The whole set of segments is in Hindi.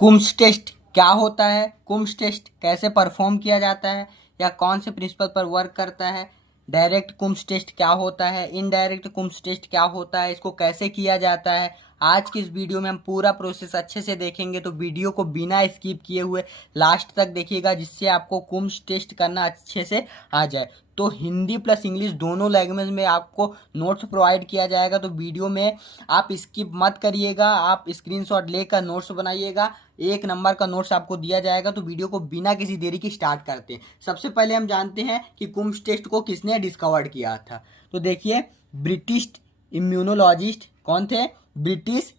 कुम्स टेस्ट क्या होता है, कुम्स टेस्ट कैसे परफॉर्म किया जाता है या कौन से प्रिंसिपल पर वर्क करता है, डायरेक्ट कुम्स टेस्ट क्या होता है, इनडायरेक्ट कुम्स टेस्ट क्या होता है, इसको कैसे किया जाता है। आज की इस वीडियो में हम पूरा प्रोसेस अच्छे से देखेंगे, तो वीडियो को बिना स्किप किए हुए लास्ट तक देखिएगा, जिससे आपको कुम्स टेस्ट करना अच्छे से आ जाए। तो हिंदी प्लस इंग्लिश दोनों लैंग्वेज में आपको नोट्स प्रोवाइड किया जाएगा, तो वीडियो में आप स्किप मत करिएगा, आप स्क्रीनशॉट लेकर नोट्स बनाइएगा। 1 नंबर का नोट्स आपको दिया जाएगा। तो वीडियो को बिना किसी देरी की स्टार्ट करते हैं। सबसे पहले हम जानते हैं कि कुम्स टेस्ट को किसने डिस्कवर्ड किया था। तो देखिए, ब्रिटिश इम्यूनोलॉजिस्ट कौन थे? British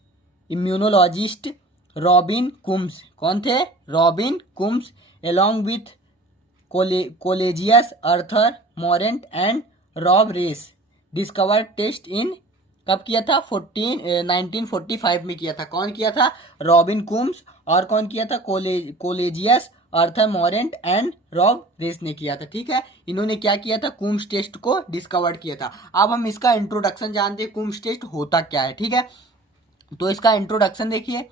immunologist Robin Coombs. कौन थे? Robin Coombs along with colleagues Arthur Mourant and Rob Race discover test in, कब किया था? 1945 में किया था। कौन किया था? रॉबिन कुम्स। और कौन किया था? कोलेजियस Arthur Mourant and Rob race ने किया था। ठीक है, इन्होंने क्या किया था? कुम्स टेस्ट को डिस्कवर किया था। अब हम इसका इंट्रोडक्शन जानते हैं, कुम्स टेस्ट होता क्या है। ठीक है, तो इसका इंट्रोडक्शन देखिए।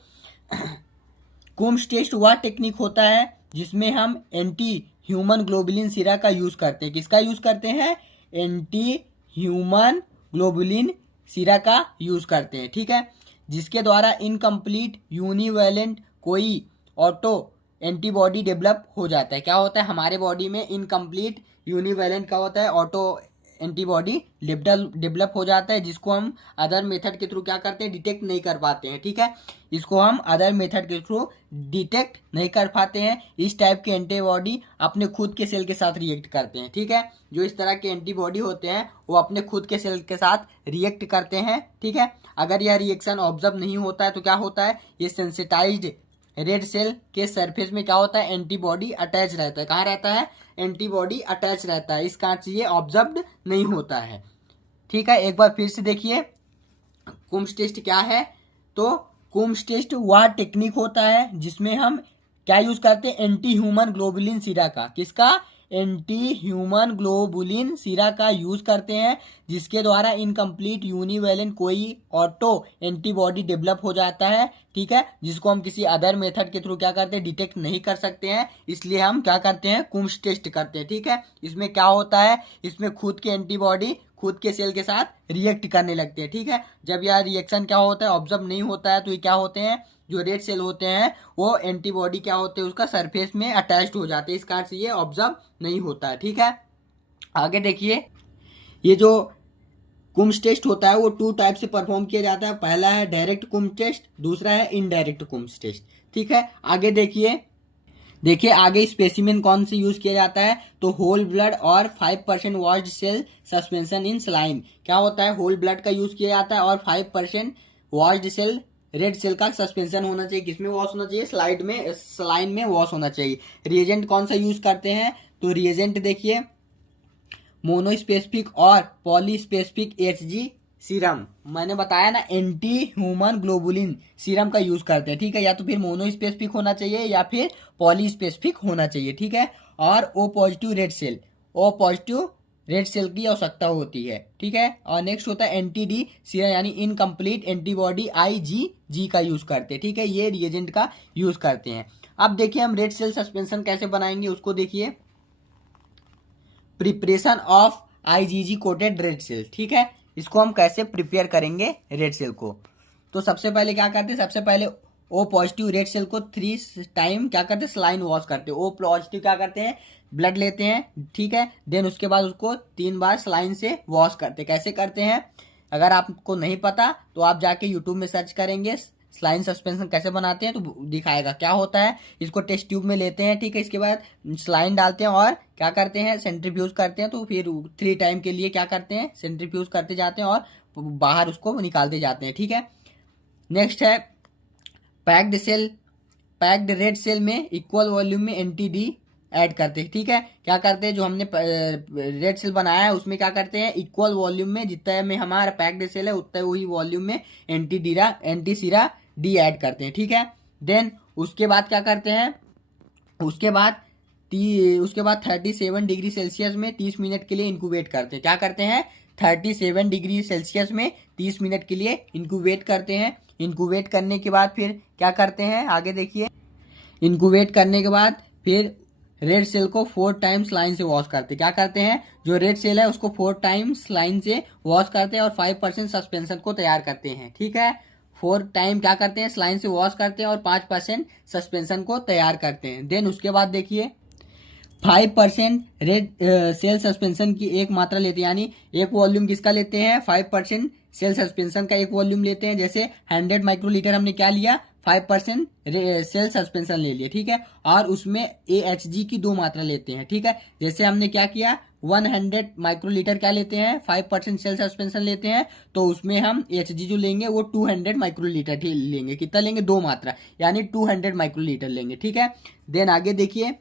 कुम्स टेस्ट वह टेक्निक होता है जिसमें हम एंटी ह्यूमन ग्लोबुलिन सीरा का यूज करते हैं। किसका यूज करते हैं? एंटी ह्यूमन ग्लोबुलिन सीरा का यूज करते हैं। ठीक है, जिसके द्वारा इनकम्प्लीट यूनिवैलेंट कोई ऑटो एंटीबॉडी डेवलप हो जाता है। क्या होता है? हमारे बॉडी में इनकम्प्लीट यूनिवैलेंट का होता है, ऑटो एंटीबॉडी डेवलप हो जाता है, जिसको हम अदर मेथड के थ्रू क्या करते हैं? डिटेक्ट नहीं कर पाते हैं। ठीक है, इसको हम अदर मेथड के थ्रू डिटेक्ट नहीं कर पाते हैं। इस टाइप के एंटीबॉडी अपने खुद के सेल के साथ रिएक्ट करते हैं। ठीक है, जो इस तरह के एंटीबॉडी होते हैं वो अपने खुद के सेल के साथ रिएक्ट करते हैं। ठीक है, अगर यह रिएक्शन ऑब्जर्व नहीं होता है तो क्या होता है? ये सेंसिटाइज्ड रेड सेल के सरफेस में क्या होता है? एंटीबॉडी अटैच रहता है। कहाँ रहता है? एंटीबॉडी अटैच रहता है, इस कारण से ये ऑब्जर्व्ड नहीं होता है। ठीक है, एक बार फिर से देखिए, कुम्स टेस्ट क्या है। तो कुम्स टेस्ट वह टेक्निक होता है जिसमें हम क्या यूज करते हैं? एंटी ह्यूमन ग्लोबुलिन सीरा का। किसका? एंटी ह्यूमन ग्लोबुलिन सीरा का यूज करते हैं, जिसके द्वारा इनकम्प्लीट यूनिवैलेंट कोई ऑटो एंटीबॉडी डेवलप हो जाता है। ठीक है, जिसको हम किसी अदर मेथड के थ्रू क्या करते हैं? डिटेक्ट नहीं कर सकते हैं, इसलिए हम क्या करते हैं? कुम्स टेस्ट करते हैं। ठीक है, इसमें क्या होता है? इसमें खुद के एंटीबॉडी खुद के सेल के साथ रिएक्ट करने लगते हैं। ठीक है, जब यह रिएक्शन क्या होता है? ऑब्जर्व नहीं होता है, तो ये क्या होते हैं? जो रेड सेल होते हैं वो एंटीबॉडी क्या होते हैं? उसका सरफेस में अटैच्ड हो जाते हैं, इस कारण से ये ऑब्जर्व नहीं होता है। ठीक है, आगे देखिए, ये जो कुम्स टेस्ट होता है वो 2 टाइप से परफॉर्म किया जाता है। पहला है डायरेक्ट कुम्स टेस्ट, दूसरा है इनडायरेक्ट कुम्स टेस्ट। ठीक है, आगे देखिए आगे स्पेसिमेन कौन से यूज किया जाता है। तो होल ब्लड और 5% वॉश्ड सेल सस्पेंशन इन स्लाइन। क्या होता है? होल ब्लड का यूज किया जाता है और 5% वॉश्ड सेल रेड सेल का सस्पेंशन होना चाहिए। किसमें वॉश होना चाहिए? स्लाइन में वॉश होना चाहिए। रिएजेंट कौन सा यूज करते हैं? तो रिएजेंट देखिए, मोनोस्पेसिफिक और पॉलीस्पेसिफिक एचजी सीरम। मैंने बताया ना, एंटी ह्यूमन ग्लोबुलिन सीरम का यूज करते हैं। ठीक है, या तो फिर मोनोस्पेसिफिक होना चाहिए या फिर पॉलीस्पेसिफिक होना चाहिए। ठीक है, और ओ पॉजिटिव रेड सेल की आवश्यकता होती है। ठीक है, और नेक्स्ट होता है एंटी-डी सीरम, यानी इनकम्प्लीट एंटीबॉडी IgG का यूज करते हैं। ठीक है, ये रिएजेंट का यूज करते हैं। अब देखिए, हम रेड सेल सस्पेंशन कैसे बनाएंगे उसको देखिए। Preparation of IgG coated red cell. ठीक है, इसको हम कैसे प्रिपेयर करेंगे रेड सेल को। तो सबसे पहले क्या करते हैं? सबसे पहले ओ पॉजिटिव रेड सेल को 3 टाइम क्या करते हैं? स्लाइन वॉश करते हैं। ओ पॉजिटिव क्या करते हैं? ब्लड लेते हैं। ठीक है, देन उसके बाद उसको 3 बार स्लाइन से वॉश करते हैं। कैसे करते हैं? अगर आपको नहीं पता तो आप जाके यूट्यूब में सर्च करेंगे स्लाइन सस्पेंशन कैसे बनाते हैं, तो दिखाएगा। क्या होता है? इसको टेस्ट ट्यूब में लेते हैं। ठीक है, इसके बाद स्लाइन डालते हैं और क्या करते हैं? सेंट्रीफ्यूज करते हैं। तो फिर 3 टाइम के लिए क्या करते हैं? सेंट्रीफ्यूज करते जाते हैं और बाहर उसको निकालते जाते हैं। ठीक है, नेक्स्ट है पैक्ड रेड सेल में इक्वल वॉल्यूम में एंटी-डी ऐड करते हैं। ठीक है, क्या करते हैं? जो हमने रेड सेल बनाया है उसमें क्या करते हैं? इक्वल वॉल्यूम में, जितना में हमारा पैक्ड सेल है उतना वही वॉल्यूम में एंटी सीरा डी ऐड करते हैं। ठीक है, देन उसके बाद क्या करते हैं? उसके बाद 37 डिग्री सेल्सियस में 30 मिनट के लिए इंक्यूबेट करते हैं। क्या करते हैं? 37 डिग्री सेल्सियस में 30 मिनट के लिए इंक्यूबेट करते हैं। इंक्यूबेट करने के बाद फिर क्या करते हैं? आगे देखिए, इंक्यूबेट करने के बाद फिर रेड सेल को 4 टाइम्स लाइन से वॉश करते हैं। क्या करते हैं, जो रेड सेल है उसको 4 टाइम्स लाइन से वॉश करते हैं और 5% सस्पेंशन को तैयार करते हैं। ठीक है, 4 टाइम क्या करते हैं, लाइन से वॉश करते हैं और 5% सस्पेंशन को तैयार करते हैं। देन उसके बाद देखिए 5% रेड सेल सस्पेंशन की एक मात्रा लेते हैं, यानी एक वॉल्यूम किसका लेते हैं, 5% सेल सस्पेंशन का एक वॉल्यूम लेते हैं। जैसे 100 माइक्रोलीटर हमने क्या लिया, 5% सेल सस्पेंशन ले लिया। ठीक है, और उसमें AHG की 2 मात्रा लेते हैं। ठीक है, जैसे हमने क्या किया, 100 माइक्रोलीटर क्या लेते हैं, 5% सेल सस्पेंशन लेते हैं, तो उसमें हम AHG जो लेंगे वो 200 माइक्रोलीटर लेंगे। कितना लेंगे, 2 मात्रा, यानी 200 माइक्रोलीटर लेंगे। ठीक है, देन आगे देखिए,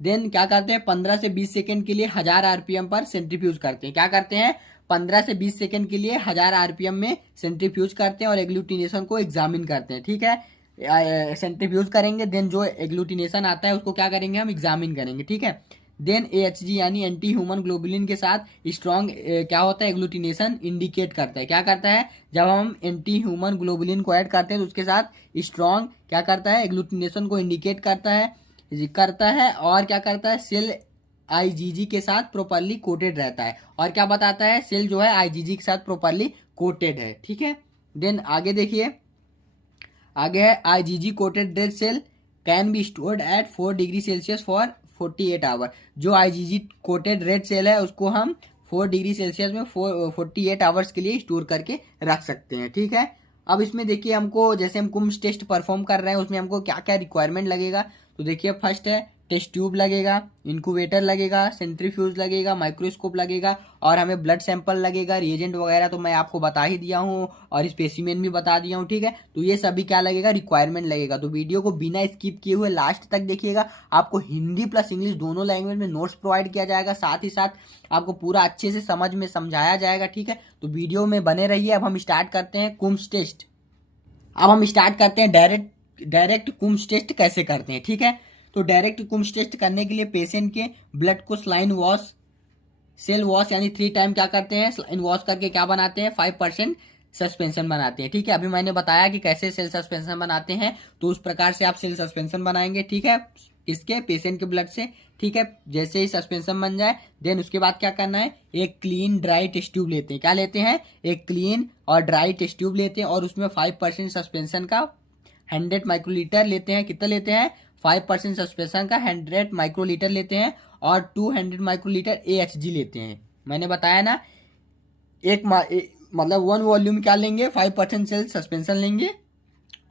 देन क्या करते हैं, 15 से 20 सेकंड के लिए 1000 RPM पर सेंट्रीफ्यूज करते हैं। क्या करते हैं, 15 से 20 सेकंड के लिए 1000 RPM में सेंट्रीफ्यूज करते हैं और एग्लूटिनेशन को एग्जामिन करते हैं। ठीक है, सेंट्रीफ्यूज करेंगे, देन जो एग्लूटिनेशन आता है उसको क्या करेंगे, हम एग्जामिन करेंगे। ठीक है, देन AHG यानी एंटी ह्यूमन ग्लोबुलिन के साथ स्ट्रॉन्ग क्या होता है, एग्लूटिनेशन इंडिकेट करता है। क्या करता है, जब हम एंटी ह्यूमन ग्लोबुलिन को ऐड करते हैं तो उसके साथ स्ट्रॉन्ग क्या करता है, एग्लूटिनेशन को इंडिकेट करता है और क्या करता है, सेल IgG के साथ प्रॉपरली कोटेड रहता है। और क्या बताता है, सेल जो है IgG के साथ प्रॉपरली कोटेड है। ठीक है, देन आगे देखिए, आगे है IgG coated red cell can be stored at 4 degree Celsius for 48 hour. जो IgG कोटेड रेड सेल है उसको हम 4 डिग्री सेल्सियस में 48 आवर्स के लिए स्टोर करके रख सकते हैं। ठीक है, अब इसमें देखिए हमको, जैसे हम कुम्स टेस्ट परफॉर्म कर रहे हैं उसमें हमको क्या क्या रिक्वायरमेंट लगेगा, तो देखिए फर्स्ट है टेस्ट ट्यूब लगेगा, इंक्यूबेटर लगेगा, सेंट्रीफ्यूज लगेगा, माइक्रोस्कोप लगेगा और हमें ब्लड सैंपल लगेगा। रिएजेंट वगैरह तो मैं आपको बता ही दिया हूँ और स्पेसिमेन भी बता दिया हूँ। ठीक है, तो ये सभी क्या लगेगा, रिक्वायरमेंट लगेगा। तो वीडियो को बिना स्किप किए हुए लास्ट तक देखिएगा। आपको हिंदी प्लस इंग्लिश दोनों लैंग्वेज में नोट्स प्रोवाइड किया जाएगा, साथ ही साथ आपको पूरा अच्छे से समझ में समझाया जाएगा। ठीक है, तो वीडियो में बने रहिए। अब हम स्टार्ट करते हैं कुम्स टेस्ट। अब हम स्टार्ट करते हैं डायरेक्ट कुम्स टेस्ट कैसे करते हैं। ठीक है, तो डायरेक्ट कुम्स टेस्ट करने के लिए पेशेंट के ब्लड को स्लाइन वॉश, सेल वॉश यानी 3 टाइम क्या करते हैं, स्लाइन वॉश करके क्या बनाते हैं, 5% सस्पेंशन बनाते हैं। ठीक है, अभी मैंने बताया कि कैसे सेल सस्पेंशन बनाते हैं, तो उस प्रकार से आप सेल सस्पेंशन बनाएंगे। ठीक है, इसके पेशेंट के ब्लड से। ठीक है, जैसे ही सस्पेंशन बन जाए देन उसके बाद क्या करना है, एक क्लीन ड्राई टेस्ट ट्यूब लेते हैं। क्या लेते हैं, एक क्लीन और ड्राई टेस्ट ट्यूब लेते हैं और उसमें 5% सस्पेंशन का 100 माइक्रोलीटर लेते हैं। कितना लेते हैं, 5% सस्पेंशन का 100 माइक्रोलीटर लेते हैं और 200 माइक्रोलीटर AHG लेते हैं। मैंने बताया ना, मतलब 1 वॉल्यूम क्या लेंगे, 5% सेल सस्पेंशन लेंगे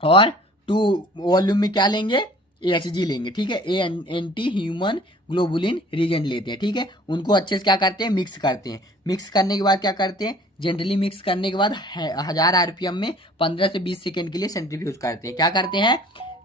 और 2 वॉल्यूम में क्या लेंगे, AHG लेंगे। ठीक है, एंटी ह्यूमन ग्लोबुलिन रिएजेंट लेते हैं। ठीक है, उनको अच्छे से क्या करते हैं, मिक्स करते हैं। मिक्स करने के बाद क्या करते हैं, जेंटली मिक्स करने के बाद 1000 RPM में 15 से 20 सेकेंड के लिए सेंट्रीफ्यूज करते हैं। क्या करते हैं,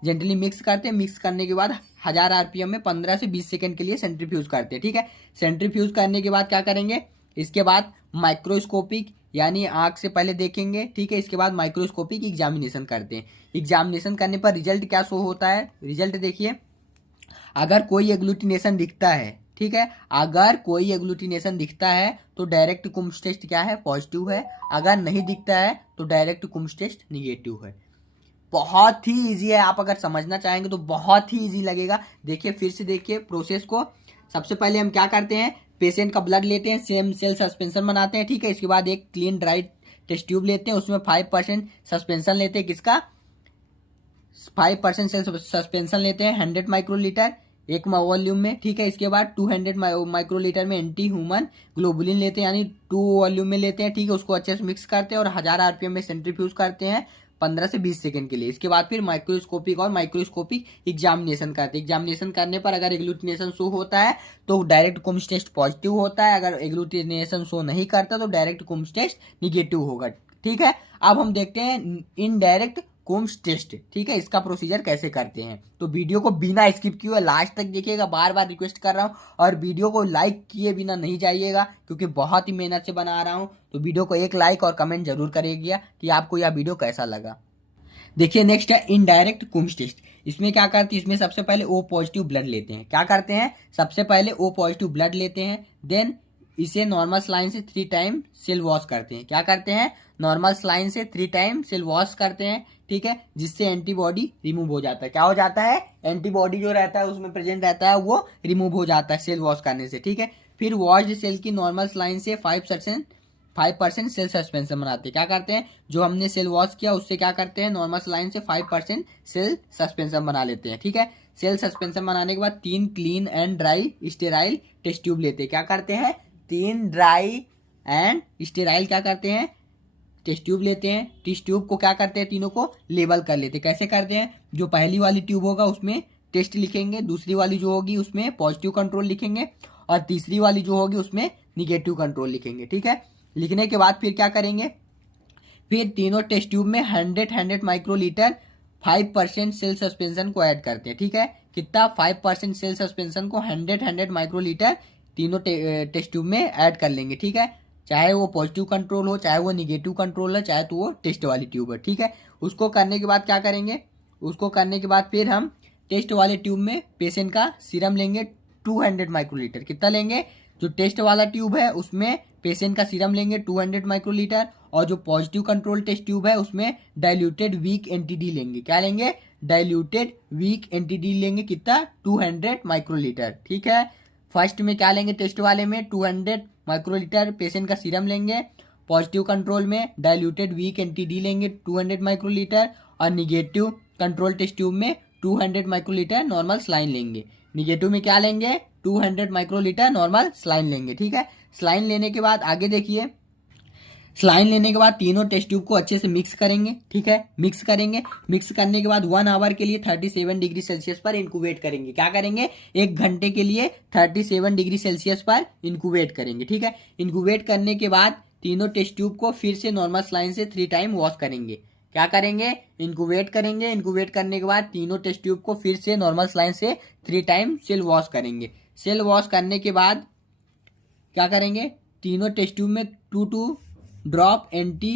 जेंटली मिक्स करते हैं। मिक्स करने के बाद 1000 RPM में 15 से 20 सेकेंड के लिए सेंट्रीफ्यूज करते हैं। ठीक है, सेंट्रीफ्यूज करने के बाद क्या करेंगे, इसके बाद माइक्रोस्कोपिक यानी आंख से पहले देखेंगे। ठीक है, इसके बाद माइक्रोस्कोपिक एग्जामिनेशन करते हैं। एग्जामिनेशन करने पर रिजल्ट क्या शो होता है, रिजल्ट देखिए, अगर कोई एग्लूटिनेशन दिखता है, ठीक है, अगर कोई एग्लूटिनेशन दिखता है तो डायरेक्ट कुम्स टेस्ट क्या है, पॉजिटिव है। अगर नहीं दिखता है तो डायरेक्ट कुम्स टेस्ट निगेटिव है। बहुत ही इजी है, आप अगर समझना चाहेंगे तो बहुत ही इजी लगेगा। देखिए फिर से देखिए प्रोसेस को। सबसे पहले हम क्या करते हैं, पेशेंट का ब्लड लेते हैं, सेम सेल सस्पेंशन बनाते हैं। ठीक है, इसके बाद एक क्लीन ड्राई टेस्ट ट्यूब लेते हैं, उसमें 5% सस्पेंशन लेते हैं। किसका, 5% सेल सस्पेंशन लेते हैं 100 माइक्रोलीटर एक वॉल्यूम में। ठीक है, इसके बाद 200 माइक्रोलीटर में एंटी ह्यूमन ग्लोबुलिन लेते हैं, यानी 2 वॉल्यूम में लेते हैं। ठीक है, उसको अच्छे से मिक्स करते हैं और 1000 RPM में सेंट्रीफ्यूज करते हैं 15 से 20 सेकंड के लिए। इसके बाद फिर माइक्रोस्कोपिक एग्जामिनेशन करते हैं। एग्जामिनेशन करने पर अगर एग्लूटिनेशन शो होता है तो डायरेक्ट कुम्स टेस्ट पॉजिटिव होता है, अगर एग्लूटिनेशन शो नहीं करता तो डायरेक्ट कुम्स टेस्ट निगेटिव होगा। ठीक है, अब हम देखते हैं इनडायरेक्ट कुम्स टेस्ट। ठीक है, इसका प्रोसीजर कैसे करते हैं, तो वीडियो को बिना स्किप किए लास्ट तक देखिएगा, बार बार रिक्वेस्ट कर रहा हूं। और वीडियो को लाइक किए बिना नहीं जाइएगा क्योंकि बहुत ही मेहनत से बना रहा हूं। तो वीडियो को एक लाइक और कमेंट जरूर करिएगा कि आपको यह वीडियो कैसा लगा। देखिए नेक्स्ट है इनडायरेक्ट कुम्स टेस्ट। इसमें क्या करते हैं, इसमें सबसे पहले O पॉजिटिव ब्लड लेते हैं। क्या करते हैं, सबसे पहले O पॉजिटिव ब्लड लेते हैं, देन इसे नॉर्मल स्लाइन से 3 टाइम सेल वॉश करते हैं। क्या करते हैं, नॉर्मल स्लाइन से 3 टाइम सेल वॉश करते हैं। ठीक है, जिससे एंटीबॉडी रिमूव हो जाता है। क्या हो जाता है? एंटीबॉडी जो रहता है उसमें प्रेजेंट रहता है वो रिमूव हो जाता है सेल वॉश करने से, ठीक है। फिर वॉश्ड सेल की नॉर्मल सलाइन से 5% सेल सस्पेंशन बनाते हैं। क्या करते हैं? जो हमने सेल वॉश किया उससे क्या करते हैं? नॉर्मल सलाइन से 5% सेल सस्पेंशन बना लेते हैं, ठीक है। सेल सस्पेंशन बनाने के बाद 3 clean and dry sterile test tube लेते हैं। क्या करते हैं? 3 ड्राई एंड स्टेराइल क्या करते हैं? टेस्ट ट्यूब लेते हैं। टेस्ट ट्यूब को क्या करते हैं? तीनों को लेबल कर लेते हैं। कैसे करते हैं? जो पहली वाली ट्यूब होगा उसमें टेस्ट लिखेंगे, दूसरी वाली जो होगी उसमें पॉजिटिव कंट्रोल लिखेंगे, और तीसरी वाली जो होगी उसमें निगेटिव कंट्रोल लिखेंगे, ठीक है। लिखने के बाद फिर क्या करेंगे? फिर तीनों टेस्ट ट्यूब में 100 माइक्रोलीटर 5% सेल सस्पेंशन को ऐड करते हैं, ठीक है। कितना? 5% सेल सस्पेंशन को 100 माइक्रोलीटर तीनों टेस्ट ट्यूब में ऐड कर लेंगे, ठीक है। चाहे वो पॉजिटिव कंट्रोल हो, चाहे वो निगेटिव कंट्रोल हो, चाहे तो वो टेस्ट वाली ट्यूब है, ठीक है। उसको करने के बाद क्या करेंगे? उसको करने के बाद फिर हम टेस्ट वाले ट्यूब में पेशेंट का सीरम लेंगे 200 माइक्रोलीटर। कितना लेंगे? जो टेस्ट वाला ट्यूब है उसमें पेशेंट का सीरम लेंगे 200 माइक्रोलीटर, और जो पॉजिटिव कंट्रोल टेस्ट ट्यूब है उसमें डाइल्यूटेड वीक एंटीडी लेंगे। क्या लेंगे? डाइल्यूटेड वीक एंटीडी लेंगे। कितना? 200 माइक्रोलीटर, ठीक है। फर्स्ट में क्या लेंगे? टेस्ट वाले में 200 माइक्रोलीटर पेशेंट का सीरम लेंगे, पॉजिटिव कंट्रोल में डाइल्यूटेड वीक एंटीडी लेंगे 200 माइक्रोलीटर, और निगेटिव कंट्रोल टेस्ट ट्यूब में 200 माइक्रोलीटर नॉर्मल सलाइन लेंगे। निगेटिव में क्या लेंगे? 200 माइक्रोलीटर नॉर्मल सलाइन लेंगे, ठीक है। सलाइन लेने के बाद आगे देखिए, सलाइन लेने के बाद तीनों टेस्ट ट्यूब को अच्छे से मिक्स करेंगे, ठीक है। मिक्स करेंगे। मिक्स करने के बाद 1 आवर के लिए 37 डिग्री सेल्सियस पर इंक्यूबेट करेंगे। क्या करेंगे? 1 घंटे के लिए 37 डिग्री सेल्सियस पर इंक्यूबेट करेंगे, ठीक है। इंक्यूबेट करने के बाद तीनों टेस्ट ट्यूब को फिर से नॉर्मल सलाइन से 3 टाइम वॉश करेंगे। क्या करेंगे? इंक्यूबेट करेंगे। इंक्यूबेट करने के बाद तीनों टेस्ट ट्यूब को फिर से नॉर्मल सलाइन से 3 टाइम सेल वॉश करेंगे। सेल वॉश करने के बाद क्या करेंगे? तीनों टेस्ट ट्यूब में 2 ड्रॉप एंटी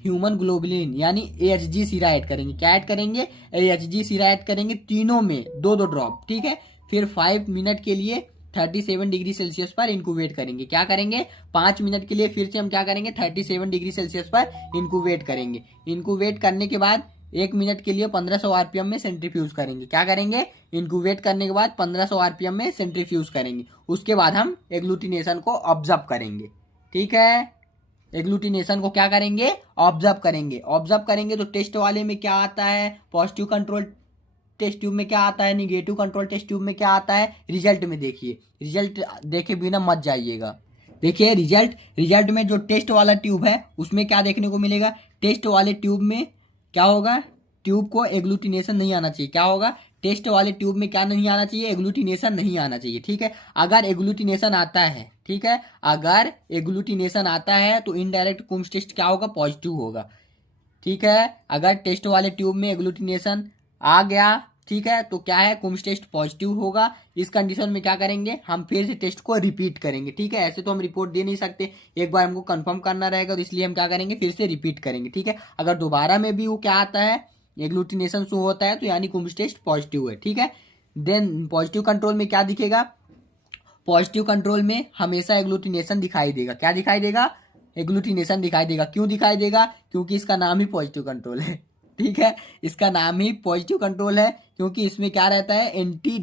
ह्यूमन ग्लोबुलिन यानी AHG सीरा ऐड करेंगे। क्या ऐड करेंगे? AHG सीरा ऐड करेंगे तीनों में 2 ड्रॉप, ठीक है। फिर 5 मिनट के लिए 37 डिग्री सेल्सियस पर इंक्यूबेट करेंगे। क्या करेंगे? 5 मिनट के लिए फिर से हम क्या करेंगे? 37 डिग्री सेल्सियस पर इंक्यूबेट करेंगे। इंक्यूबेट करने के बाद 1 मिनट के लिए 1500 RPM में सेंट्रीफ्यूज करेंगे। क्या करेंगे? इंक्यूबेट करने के बाद 1500 RPM में सेंट्रीफ्यूज करेंगे। उसके बाद हम एग्लूटिनेशन को ऑब्जर्व करेंगे, ठीक है। एग्लूटिनेशन को क्या करेंगे? ऑब्जर्व करेंगे। ऑब्जर्व करेंगे तो टेस्ट वाले में क्या आता है, पॉजिटिव कंट्रोल टेस्ट ट्यूब में क्या आता है, निगेटिव कंट्रोल टेस्ट ट्यूब में क्या आता है, रिजल्ट में देखिए। रिजल्ट देखे बिना मत जाइएगा। देखिए रिजल्ट में जो टेस्ट वाला ट्यूब है उसमें क्या देखने को मिलेगा? टेस्ट वाले ट्यूब में क्या होगा? ट्यूब को एग्लूटिनेशन नहीं आना चाहिए। क्या होगा? टेस्ट वाले ट्यूब में क्या नहीं आना चाहिए? एग्लूटिनेशन नहीं आना चाहिए, ठीक है। अगर एग्लूटिनेशन आता है, ठीक है, अगर एग्लूटिनेशन आता है तो इनडायरेक्ट कुम्स टेस्ट क्या होगा? पॉजिटिव होगा, ठीक है। अगर टेस्ट वाले ट्यूब में एग्लूटिनेशन आ गया, ठीक है, तो क्या है? कुम्स टेस्ट पॉजिटिव होगा। इस कंडीशन में क्या करेंगे? हम फिर से टेस्ट को रिपीट करेंगे, ठीक है। ऐसे तो हम रिपोर्ट दे नहीं सकते, एक बार हमको कंफर्म करना रहेगा, तो इसलिए हम क्या करेंगे? फिर से रिपीट करेंगे, ठीक है। अगर दोबारा में भी वो क्या आता है, एग्लूटिनेशन शो होता है, तो यानी कुम्स टेस्ट पॉजिटिव है, ठीक है। देन पॉजिटिव कंट्रोल में क्या दिखेगा? पॉजिटिव कंट्रोल में हमेशा एग्लूटिनेशन दिखाई देगा। क्या दिखाई देगा? एग्लूटिनेशन दिखाई देगा। क्यों दिखाई देगा? क्योंकि इसका नाम ही पॉजिटिव कंट्रोल है, ठीक है। इसका नाम ही पॉजिटिव कंट्रोल है क्योंकि इसमें क्या रहता है? एंटी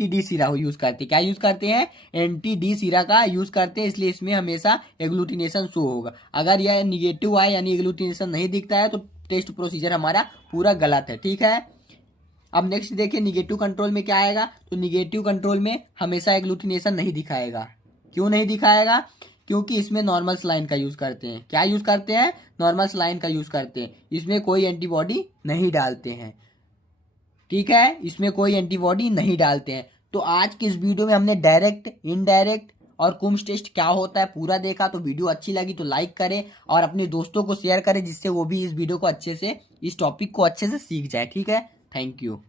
डी सीरा यूज करते हैं। क्या यूज करते हैं? एंटी डी सीरा का यूज करते हैं, इसलिए इसमें हमेशा एग्लूटिनेशन शो होगा। अगर यह निगेटिव आए यानी एग्लूटिनेशन नहीं दिखता है तो टेस्ट प्रोसीजर हमारा पूरा गलत है, ठीक है। अब नेक्स्ट देखिए निगेटिव कंट्रोल में क्या आएगा? तो निगेटिव कंट्रोल में हमेशा एग्लूटिनेशन नहीं दिखाएगा। क्यों नहीं दिखाएगा? क्योंकि इसमें नॉर्मल सलाइन का यूज करते हैं। क्या यूज करते हैं? नॉर्मल सलाइन का यूज करते हैं। इसमें कोई एंटीबॉडी नहीं डालते हैं, ठीक है, इसमें कोई एंटीबॉडी नहीं डालते हैं। तो आज की इस वीडियो में हमने डायरेक्ट, इनडायरेक्ट और कुम्स टेस्ट क्या होता है पूरा देखा। तो वीडियो अच्छी लगी तो लाइक करें और अपने दोस्तों को शेयर करें, जिससे वो भी इस वीडियो को अच्छे से, इस टॉपिक को अच्छे से सीख जाए, ठीक है। Thank you.